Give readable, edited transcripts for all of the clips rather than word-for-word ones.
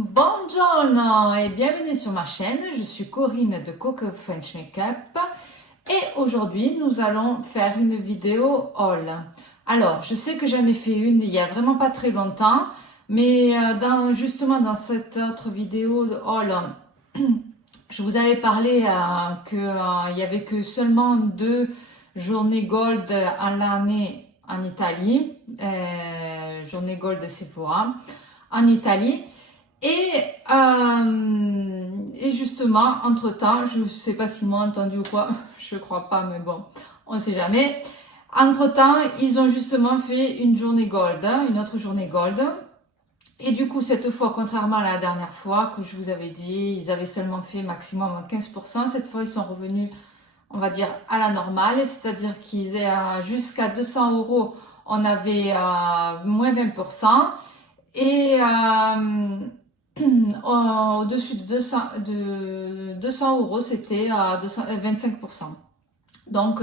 Buongiorno et bienvenue sur ma chaîne, je suis Corinne de Coco French Makeup et aujourd'hui nous allons faire une vidéo haul. Alors je sais que j'en ai fait une il y a vraiment pas très longtemps, mais justement dans cette autre vidéo de haul, je vous avais parlé qu'il n'y avait que seulement 2 journées gold à l'année en Italie, journée gold de Sephora en Italie. Et justement, entre-temps, je ne sais pas s'ils m'ont entendu ou quoi, je crois pas, mais bon, on ne sait jamais. Entre-temps, ils ont justement fait une journée gold, une autre journée gold. Et du coup, cette fois, contrairement à la dernière fois que je vous avais dit, ils avaient seulement fait maximum 15%. Cette fois, ils sont revenus, on va dire, à la normale, c'est-à-dire qu'ils aient jusqu'à 200 €, on avait moins 20%. Et au-dessus de 200 €, c'était 25%. Donc,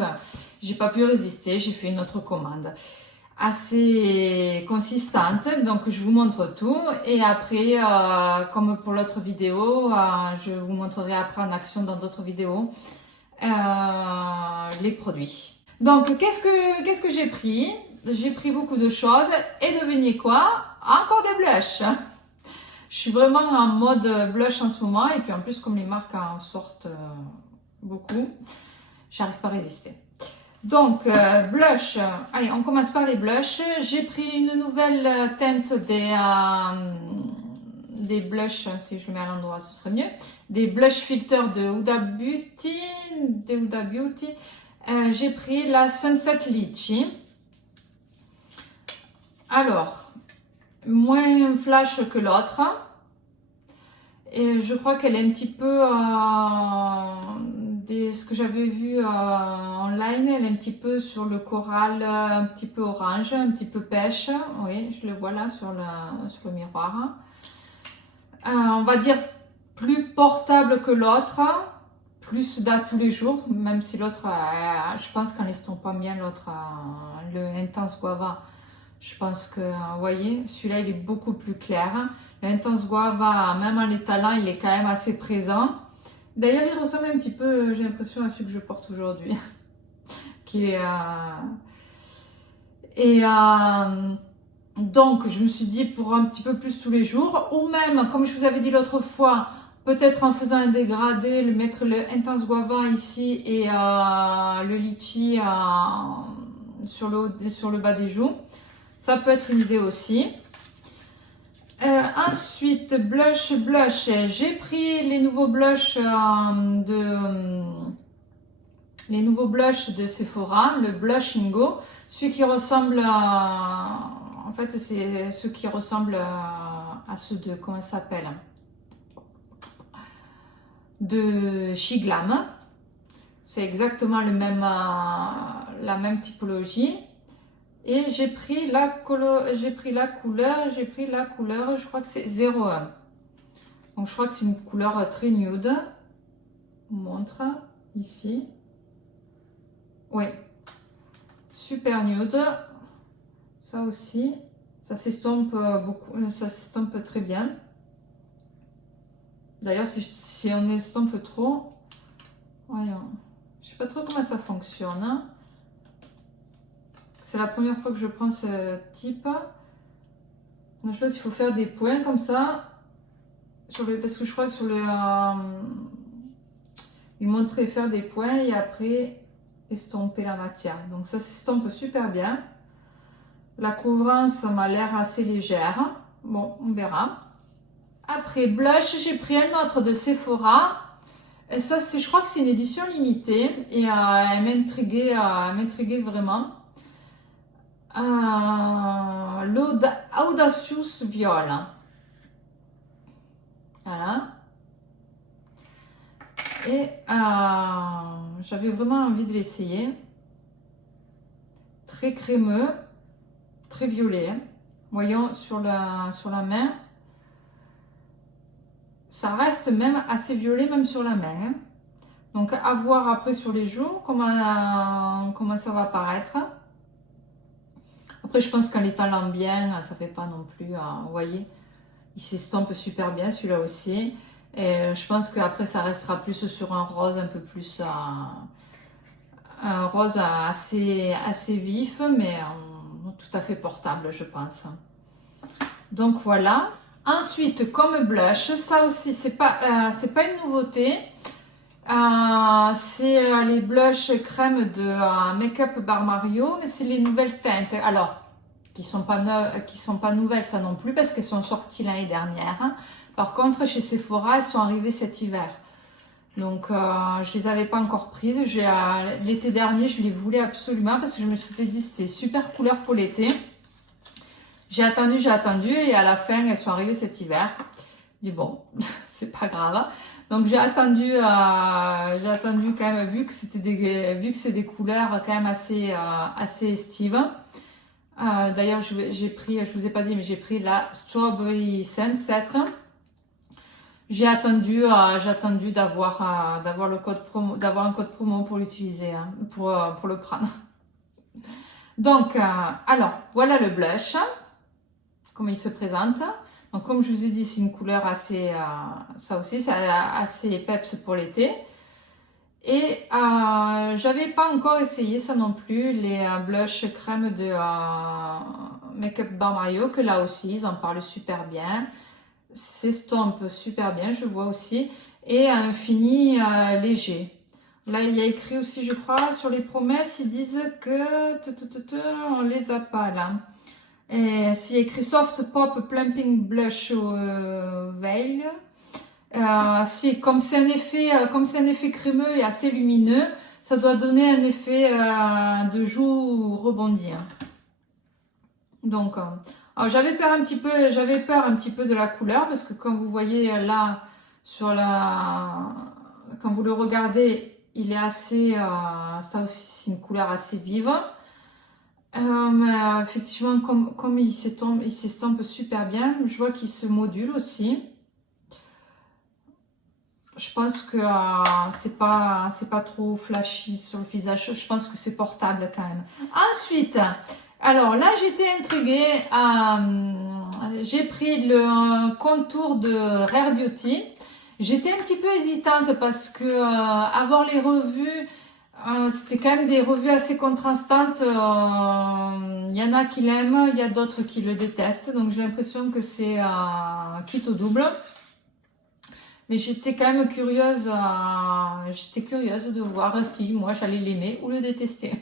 j'ai pas pu résister, j'ai fait une autre commande assez consistante. Donc, je vous montre tout. Et après, comme pour l'autre vidéo, je vous montrerai après en action dans d'autres vidéos les produits. Donc, qu'est-ce que j'ai pris? J'ai pris beaucoup de choses. Et devinez quoi? Encore des blushs. Je suis vraiment en mode blush en ce moment. Et puis en plus, comme les marques en sortent beaucoup, j'arrive pas à résister. Donc, blush. Allez, on commence par les blushs. J'ai pris une nouvelle teinte des blushs. Si je le mets à l'endroit, ce serait mieux. Des blush filters de Huda Beauty. J'ai pris la Sunset Lychee. Alors, moins flash que l'autre. Et je crois qu'elle est un petit peu, ce que j'avais vu online, elle est un petit peu sur le coral, un petit peu orange, un petit peu pêche. Oui, je le vois là sur le miroir. On va dire plus portable que l'autre, plus date tous les jours, même si l'autre, je pense qu'en l'estompant bien l'autre, le Intense Guava. Je pense que, vous voyez, celui-là, il est beaucoup plus clair. L'Intense Guava, même en l'étalant, il est quand même assez présent. D'ailleurs, il ressemble un petit peu, j'ai l'impression, à celui que je porte aujourd'hui. Donc, je me suis dit, pour un petit peu plus tous les jours, ou même, comme je vous avais dit l'autre fois, peut-être en faisant un dégradé, mettre le Intense Guava ici et le litchi sur le bas des joues. Ça peut être une idée aussi. Ensuite, blush. J'ai pris les nouveaux blushs de Sephora, le Blushingo. Celui qui ressemble en fait, c'est ceux qui ressemblent à ceux de, comment ça s'appelle, de She Glam. C'est exactement la même typologie. Et j'ai pris la couleur, je crois que c'est 01. Donc je crois que c'est une couleur très nude. Je vous montre ici. Oui, super nude. Ça aussi, ça s'estompe beaucoup, ça s'estompe très bien. D'ailleurs, si on estompe trop, voyons, je sais pas trop comment ça fonctionne, hein. C'est la première fois que je prends ce type. Donc, je pense qu'il faut faire des points comme ça. Parce que je crois que sur le... il montrait faire des points et après estomper la matière. Donc ça s'estompe super bien. La couvrance m'a l'air assez légère. Bon, on verra. Après blush, j'ai pris un autre de Sephora. Et ça, je crois que c'est une édition limitée. Et elle m'intriguait vraiment. L'Audacious Viola. Voilà. Et j'avais vraiment envie de l'essayer. Très crémeux, très violet. Voyons sur la main. Ça reste même assez violet, même sur la main. Donc à voir après sur les joues comment ça va paraître. Après, je pense qu'en l'étalant bien, ça fait pas non plus, vous voyez, il s'estompe super bien celui-là aussi. Et je pense qu'après ça restera plus sur un rose un peu plus un rose assez vif, mais tout à fait portable, je pense. Donc voilà. Ensuite, comme blush, ça aussi, c'est pas une nouveauté. C'est les blushs crème de Make Up Bar Mario, mais c'est les nouvelles teintes. Alors, qui sont pas nouvelles, ça non plus, parce qu'elles sont sorties l'année dernière. Hein. Par contre, chez Sephora, elles sont arrivées cet hiver. Donc, je les avais pas encore prises. L'été dernier, je les voulais absolument parce que je me suis dit c'était super couleur pour l'été. J'ai attendu et à la fin, elles sont arrivées cet hiver. Je dis bon, c'est pas grave. Donc j'ai attendu quand même vu que c'est des couleurs quand même assez estives. D'ailleurs, j'ai pris, je vous ai pas dit, mais j'ai pris la Strawberry Sunset. J'ai attendu d'avoir le code promo, d'avoir un code promo pour l'utiliser, hein, pour le prendre. Donc, alors, voilà le blush, comment il se présente. Donc, comme je vous ai dit, c'est une couleur assez, ça aussi, c'est assez peps pour l'été. Et j'avais pas encore essayé ça non plus, les blushs crème de Make Up Bar Mario, que là aussi, ils en parlent super bien. S'estompe super bien, je vois aussi, et un fini léger. Là, il y a écrit aussi, je crois, sur les promesses, ils disent que on les a pas là. Et s'il y a écrit Soft Pop Plumping Blush Veil, comme c'est un effet crémeux et assez lumineux, ça doit donner un effet de joue rebondi. Hein. Donc, alors j'avais peur un petit peu de la couleur parce que comme vous voyez là quand vous le regardez, il est assez, ça aussi c'est une couleur assez vive. Mais effectivement, comme il s'estompe super bien, je vois qu'il se module aussi. Je pense que c'est pas trop flashy sur le visage. Je pense que c'est portable quand même. Ensuite, alors là, j'étais intriguée. J'ai pris le contour de Rare Beauty. J'étais un petit peu hésitante parce que avoir les revues, c'était quand même des revues assez contrastantes. Il y en a qui l'aiment, il y a d'autres qui le détestent. Donc j'ai l'impression que c'est quitte au double. Mais j'étais quand même curieuse, de voir si moi j'allais l'aimer ou le détester.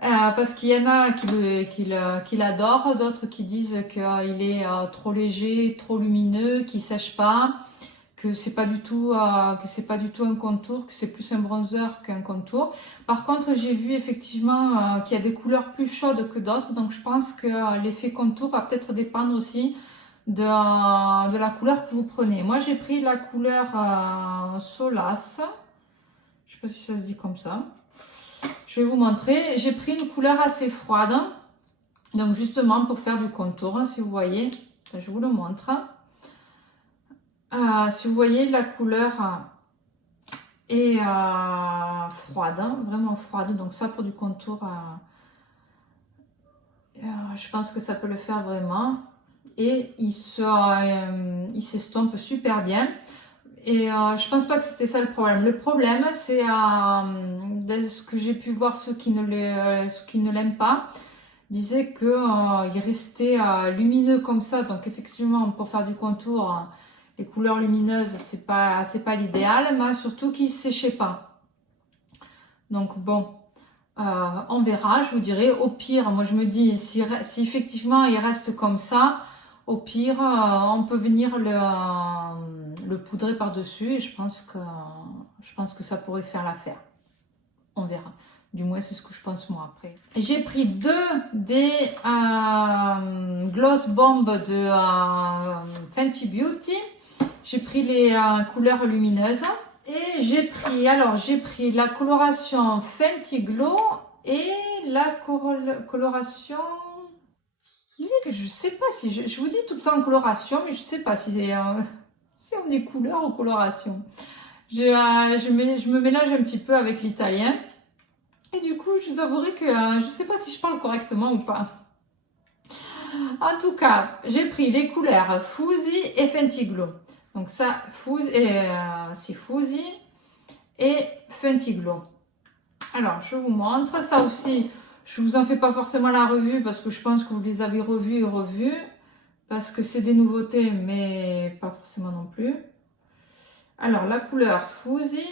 Parce qu'il y en a qui l'adorent, d'autres qui disent qu'il est trop léger, trop lumineux, qu'il sèche pas, que c'est pas du tout un contour, que c'est plus un bronzer qu'un contour. Par contre, j'ai vu effectivement qu'il y a des couleurs plus chaudes que d'autres, donc je pense que l'effet contour va peut-être dépendre aussi de la couleur que vous prenez. Moi, j'ai pris la couleur Solace. Je sais pas si ça se dit comme ça. Je vais vous montrer. J'ai pris une couleur assez froide. Donc, justement, pour faire du contour, si vous voyez. Je vous le montre. Si vous voyez, la couleur est froide. Vraiment froide. Donc, ça, pour du contour, je pense que ça peut le faire vraiment. Et il s'estompe super bien. Et je pense pas que c'était ça le problème. Le problème, c'est ce que j'ai pu voir, ceux qui ne l'aiment pas disaient qu'il restait lumineux comme ça. Donc effectivement, pour faire du contour, les couleurs lumineuses, c'est pas l'idéal, mais surtout qu'il ne séchait pas. Donc bon, on verra, je vous dirai. Au pire, moi je me dis, si effectivement il reste comme ça, au pire, on peut venir le poudrer par-dessus et je pense que ça pourrait faire l'affaire. On verra. Du moins, c'est ce que je pense moi après. J'ai pris des Gloss Bomb de Fenty Beauty. J'ai pris les couleurs lumineuses. Et j'ai pris la coloration Fenty Glow et la coloration... Je sais pas si je vous dis tout le temps coloration, mais je sais pas si on dit couleur ou coloration. Je me mélange un petit peu avec l'italien. Et du coup, je vous avouerai que je sais pas si je parle correctement ou pas. En tout cas, j'ai pris les couleurs Fuzzy et Fenty Glow. Donc ça, c'est Fuzzy et Fenty Glow. Alors, je vous montre. Ça aussi, je vous en fais pas forcément la revue parce que je pense que vous les avez revus et revus. Parce que c'est des nouveautés, mais pas forcément non plus. Alors, la couleur Fuzzy,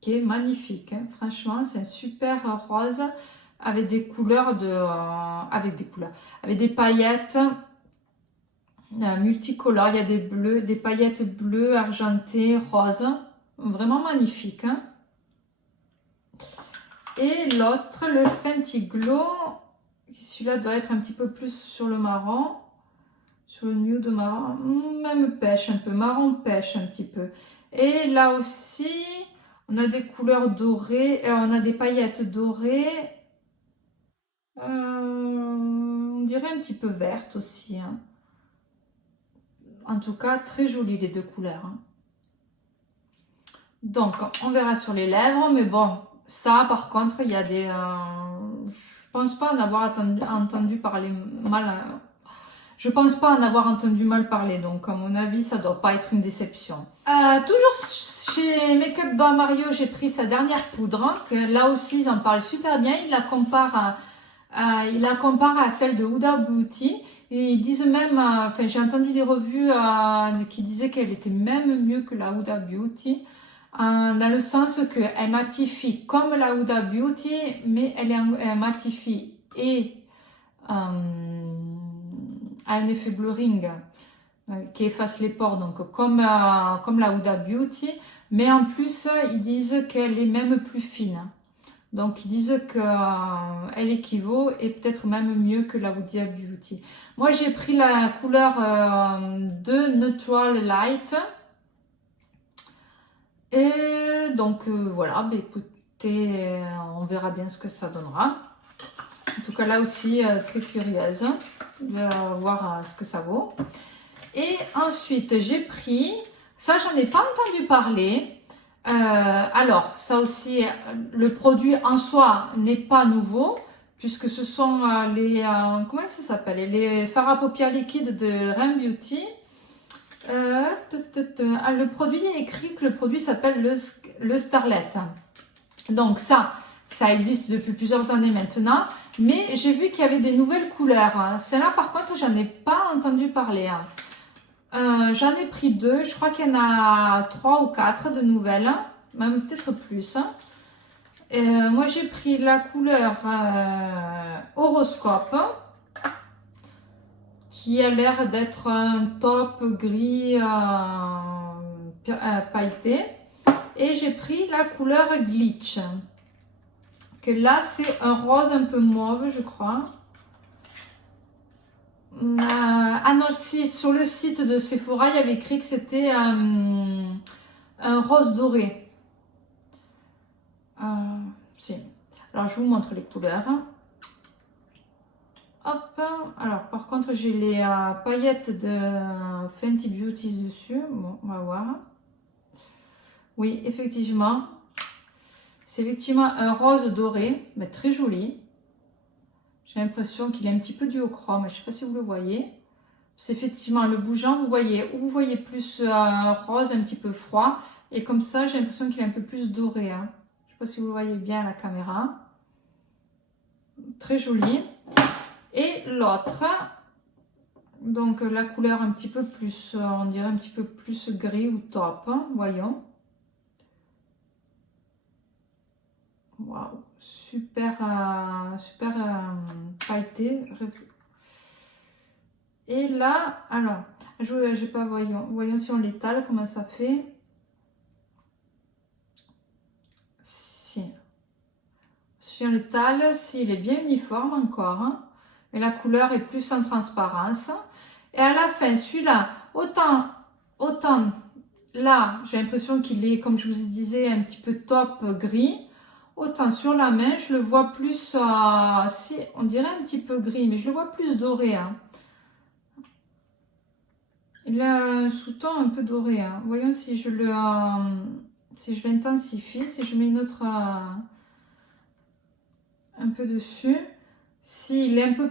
qui est magnifique. Hein. Franchement, c'est un super rose avec des couleurs avec des paillettes multicolores. Il y a des bleus, des paillettes bleues, argentées, roses. Vraiment magnifique. Hein. Et l'autre, le Fenty Glow, celui-là doit être un petit peu plus sur le marron. Sur le nude marron, même pêche un peu, marron pêche un petit peu. Et là aussi, on a des couleurs dorées, on a des paillettes dorées. On dirait un petit peu verte aussi. Hein. En tout cas, très jolies les deux couleurs. Hein. Donc, on verra sur les lèvres. Mais bon, ça par contre, il y a des... je pense pas en avoir entendu parler mal... Je pense pas en avoir entendu mal parler, donc à mon avis, ça doit pas être une déception. Toujours chez Make Up by Mario, j'ai pris sa dernière poudre, que là aussi, ils en parlent super bien. Ils la comparent à celle de Huda Beauty. Et ils disent même, enfin j'ai entendu des revues qui disaient qu'elle était même mieux que la Huda Beauty. Dans le sens qu'elle matifie comme la Huda Beauty, mais elle matifie et... a un effet blurring qui efface les pores, donc comme la Huda Beauty, mais en plus ils disent qu'elle est même plus fine. Donc ils disent qu'elle équivaut et peut-être même mieux que la Huda Beauty. Moi j'ai pris la couleur de Neutral Light. Et donc voilà, bah, écoutez, on verra bien ce que ça donnera. En tout cas, là aussi, très curieuse de voir ce que ça vaut. Et ensuite, j'ai pris, ça, j'en ai pas entendu parler. Alors, ça aussi, le produit en soi n'est pas nouveau, puisque ce sont comment ça s'appelle? Les fards à paupières liquides de Rem Beauty. Le produit, il est écrit que le produit s'appelle le Starlet. Donc ça existe depuis plusieurs années maintenant. Mais j'ai vu qu'il y avait des nouvelles couleurs. Celle-là, par contre, j'en ai pas entendu parler. J'en ai pris deux. Je crois qu'il y en a 3 ou 4 de nouvelles. Même peut-être plus. Moi, j'ai pris la couleur Horoscope. Qui a l'air d'être un top gris pailleté. Et j'ai pris la couleur Glitch. Que là, c'est un rose un peu mauve, je crois. Ah non, si, sur le site de Sephora, il y avait écrit que c'était un rose doré. Si. Alors, je vous montre les couleurs. Hop. Alors, par contre, j'ai les paillettes de Fenty Beauty dessus. Bon, on va voir. Oui, effectivement. C'est effectivement un rose doré, mais très joli. J'ai l'impression qu'il est un petit peu du ochrome, je ne sais pas si vous le voyez. C'est effectivement le bougeant, vous voyez plus rose, un petit peu froid. Et comme ça, j'ai l'impression qu'il est un peu plus doré. Hein. Je ne sais pas si vous le voyez bien à la caméra. Très joli. Et l'autre, donc la couleur un petit peu plus, on dirait un petit peu plus gris ou taupe. Hein, voyons. Waouh, super pailleté. Et là, alors, j'ai pas, voyons si on l'étale, comment ça fait. Si on l'étale, s'il est bien uniforme encore, hein, mais la couleur est plus en transparence. Et à la fin, celui-là, autant là, j'ai l'impression qu'il est, comme je vous disais, un petit peu taupe gris. Autant sur la main, je le vois plus, on dirait un petit peu gris, mais je le vois plus doré. Hein. Il a un sous-ton un peu doré. Hein. Voyons si je l'intensifie, si je mets une autre un peu dessus. S'il est un peu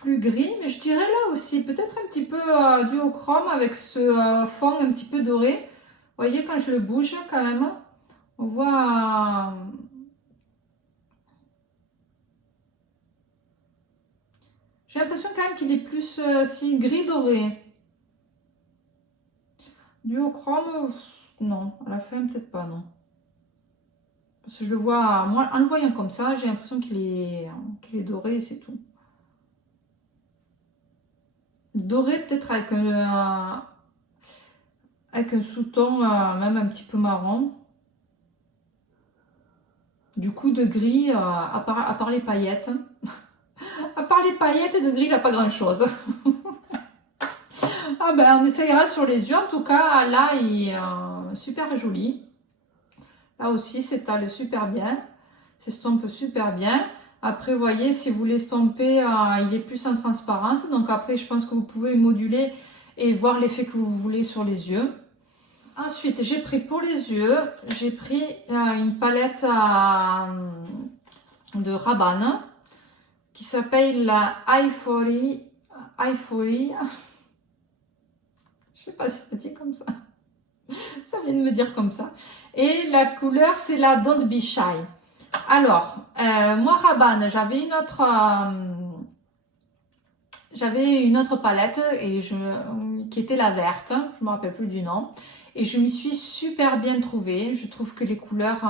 plus gris, mais je dirais là aussi, peut-être un petit peu duochrome avec ce fond un petit peu doré. Vous voyez, quand je le bouge quand même, on voit... j'ai l'impression quand même qu'il est plus si gris doré. Duochrome, non, à la fin peut-être pas, non. Parce que je le vois, moi, en le voyant comme ça, j'ai l'impression qu'il est doré, c'est tout. Doré peut-être avec un sous-ton même un petit peu marron. Du coup, de gris, à part les paillettes. À part les paillettes, de gris, il n'a pas grand-chose. Ah ben, on essayera sur les yeux. En tout cas, là, il est super joli. Là aussi, s'étale super bien. S'estompe super bien. Après, vous voyez, si vous l'estompez, il est plus en transparence. Donc après, je pense que vous pouvez moduler et voir l'effet que vous voulez sur les yeux. Ensuite, j'ai pris pour les yeux, j'ai pris une palette de Rabanne qui s'appelle la Ivory. Je sais pas si ça dit comme ça. Ça vient de me dire comme ça. Et la couleur, c'est la Don't Be Shy. Alors, moi, Rabanne, j'avais une autre palette qui était la verte. Je me rappelle plus du nom. Et je m'y suis super bien trouvée. Je trouve que les couleurs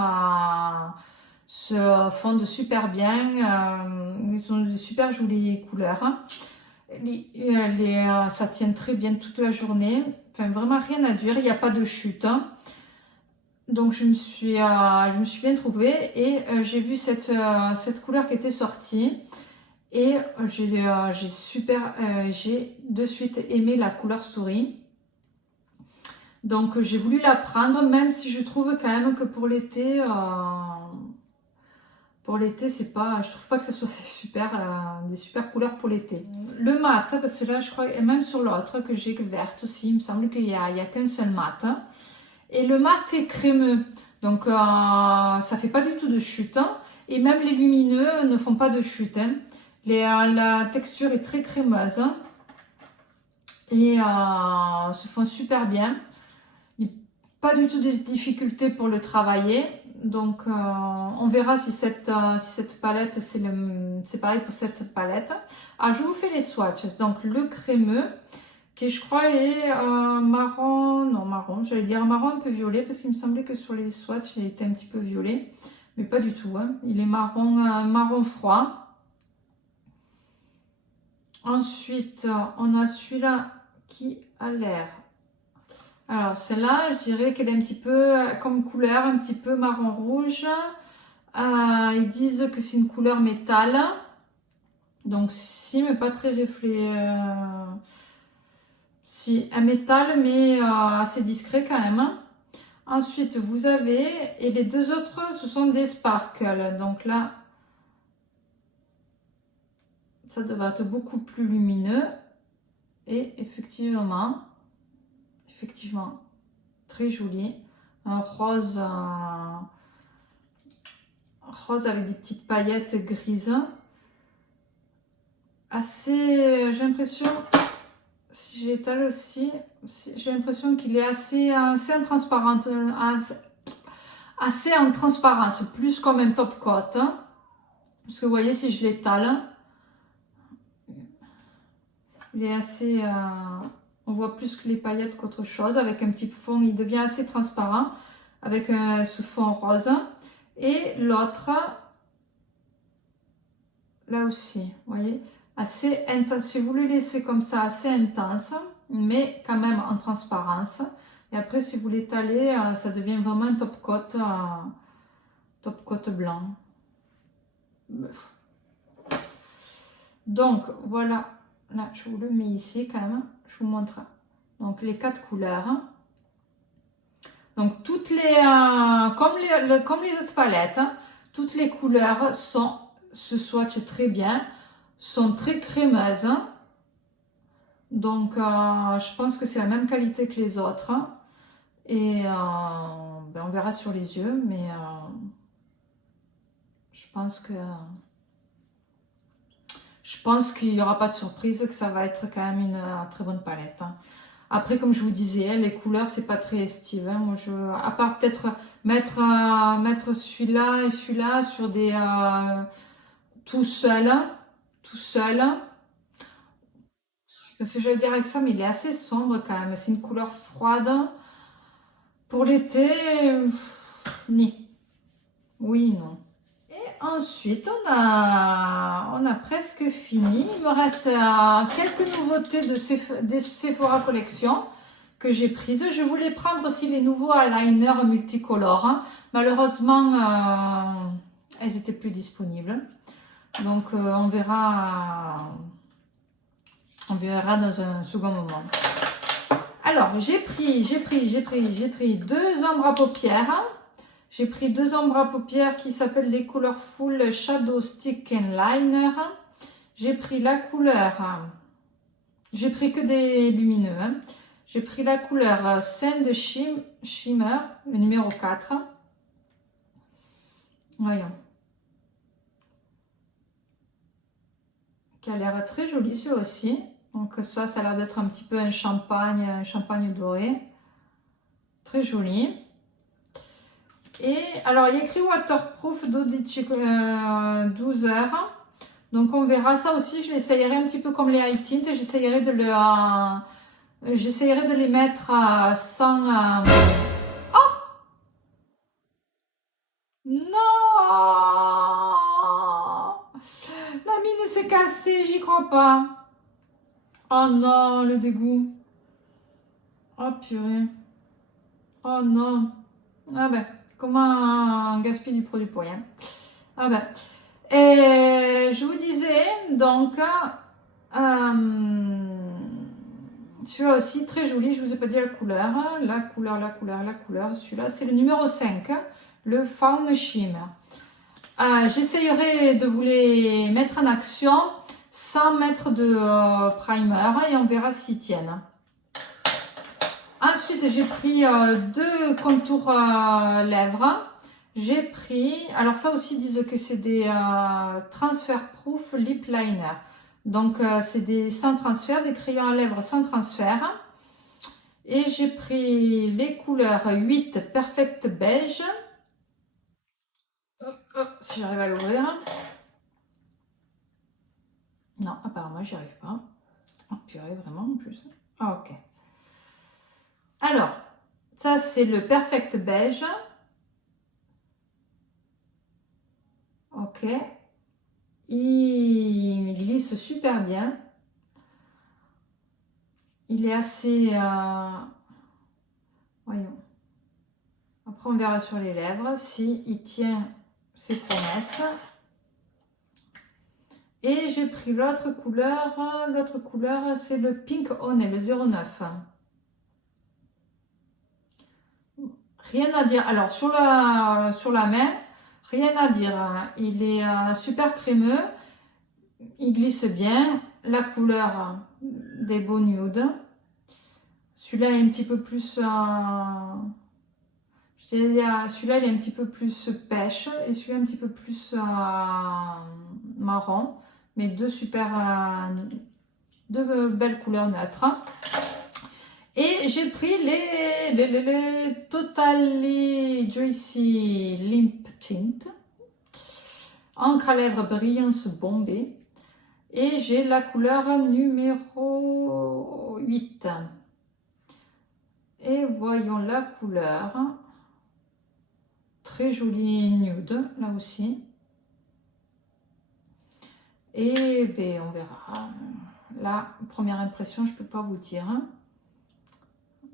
se fondent super bien. Ils sont de super jolies couleurs. Ça tient très bien toute la journée. Enfin, vraiment rien à dire. Il n'y a pas de chute. Donc, je me suis bien trouvée. Et j'ai vu cette couleur qui était sortie. Et j'ai de suite aimé la couleur Story. Donc j'ai voulu la prendre, même si je trouve quand même que pour l'été, c'est pas, je trouve pas que ce soit des super couleurs pour l'été. Le mat, parce que là je crois, et même sur l'autre que j'ai verte aussi, il me semble qu'il y a qu'un seul mat. Et le mat est crémeux, donc ça fait pas du tout de chute. Et même les lumineux ne font pas de chute. La texture est très crémeuse et se font super bien. Pas du tout de difficulté pour le travailler. Donc on verra si cette palette, c'est pareil pour cette palette. Ah, je vous fais les swatchs. Donc le crémeux, qui je crois est marron, non marron, j'allais dire marron un peu violet, parce qu'il me semblait que sur les swatchs il était un petit peu violet. Mais pas du tout, hein. Il est marron froid. Ensuite, on a celui-là qui a l'air... Alors, celle-là, je dirais qu'elle est un petit peu comme couleur, un petit peu marron rouge. Ils disent que c'est une couleur métal. Donc, si, mais pas très si, un métal, mais assez discret quand même. Ensuite, vous avez, et les deux autres, ce sont des sparkles. Donc là, ça devrait être beaucoup plus lumineux. Et effectivement, très joli. Un rose, rose avec des petites paillettes grises. Assez, j'ai l'impression, si j'étale aussi, j'ai l'impression qu'il est assez en transparente, assez en transparence, plus comme un top coat. Parce que vous voyez, si je l'étale, il est assez... on voit plus que les paillettes qu'autre chose. Avec un petit fond, il devient assez transparent. Avec ce fond rose. Et l'autre, là aussi, vous voyez, assez intense. Si vous le laissez comme ça, assez intense, mais quand même en transparence. Et après, si vous l'étalez, ça devient vraiment un top coat blanc. Donc, voilà. Là, je vous le mets ici quand même. Je vous montre. Donc, les 4 couleurs. Donc, toutes les, comme les autres palettes, toutes les couleurs se swatchent très bien, sont très crémeuses. Donc, je pense que c'est la même qualité que les autres. Et ben, on verra sur les yeux, mais je pense pense qu'il n'y aura pas de surprise, que ça va être quand même une très bonne palette. Hein. Après, comme je vous disais, les couleurs, c'est pas très estive. Hein. Moi, à part peut-être mettre celui-là et celui-là sur des tout seul. Parce que je veux dire avec ça, mais il est assez sombre quand même. C'est une couleur froide. Pour l'été, ni. Oui, non. Et ensuite, on a presque fini. Il me reste quelques nouveautés des Sephora Collection que j'ai prises. Je voulais prendre aussi les nouveaux eyeliners multicolores. Hein. Malheureusement, elles étaient plus disponibles. Donc, on verra dans un second moment. Alors, j'ai pris deux ombres à paupières. J'ai pris deux ombres à paupières qui s'appellent les Colorful Shadow Stick and Liner. J'ai pris la couleur, j'ai pris que des lumineux. Hein. J'ai pris la couleur Sand Shimmer, le numéro 4. Voyons. Qui a l'air très joli celui-là aussi. Donc ça a l'air d'être un petit peu un champagne doré. Très joli. Et alors, il y a écrit waterproof d'Odici 12 heures. Donc, on verra ça aussi. Je l'essayerai un petit peu comme les high tint. J'essayerai de les mettre sans... Oh! Non! La mine s'est cassée, j'y crois pas. Oh non, le dégoût. Oh purée. Oh non. Ah ben, comment gaspiller du produit pour rien. Ah ben. Et je vous disais, donc, celui-là aussi très joli, je vous ai pas dit la couleur. Celui-là, c'est le numéro 5, le Fawn Shimmer. J'essayerai de vous les mettre en action sans mettre de primer et on verra s'ils tiennent. Ensuite, j'ai pris deux contours lèvres. J'ai pris, alors ça aussi ils disent que c'est des transfer proof lip liner. Donc c'est des sans transfert, des crayons à lèvres sans transfert. Et j'ai pris les couleurs 8 Perfect Beige. Si j'arrive à l'ouvrir. Non, apparemment j'y arrive pas. Oh purée, vraiment en plus. Ah, ok. Alors, ça c'est le Perfect Beige. Ok. Il glisse super bien. Il est assez... Voyons. Après, on verra sur les lèvres si il tient ses promesses. Et j'ai pris l'autre couleur. L'autre couleur, c'est le Pink Honey, le 09. Rien à dire. Alors, sur la main, rien à dire. Il est super crémeux. Il glisse bien. La couleur des beaux nudes. Celui-là est un petit peu plus... celui-là, il est un petit peu plus pêche. Et celui-là, un petit peu plus marron. Mais deux belles couleurs neutres. Et j'ai pris les Totally Juicy Limp Tint. Encre à lèvres Brillance Bombée. Et j'ai la couleur numéro 8. Et voyons la couleur. Très jolie nude, là aussi. Et ben, on verra. La première impression, je ne peux pas vous dire.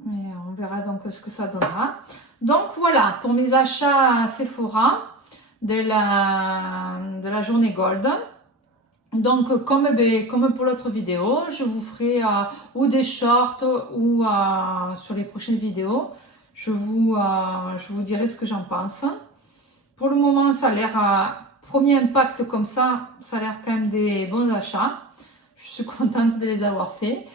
Mais on verra donc ce que ça donnera. Donc voilà, pour mes achats à Sephora de la journée Gold. Donc comme pour l'autre vidéo, je vous ferai ou des shorts ou sur les prochaines vidéos, je vous dirai ce que j'en pense. Pour le moment, ça a l'air, premier impact comme ça a l'air quand même des bons achats. Je suis contente de les avoir faits.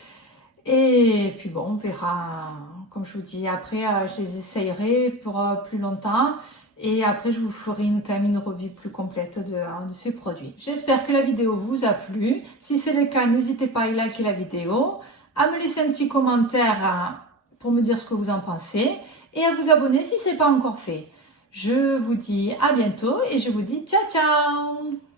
Et puis bon, on verra, comme je vous dis, après je les essayerai pour plus longtemps. Et après, je vous ferai quand même une revue plus complète de ces produits. J'espère que la vidéo vous a plu. Si c'est le cas, n'hésitez pas à liker la vidéo, à me laisser un petit commentaire pour me dire ce que vous en pensez et à vous abonner si ce n'est pas encore fait. Je vous dis à bientôt et je vous dis ciao ciao!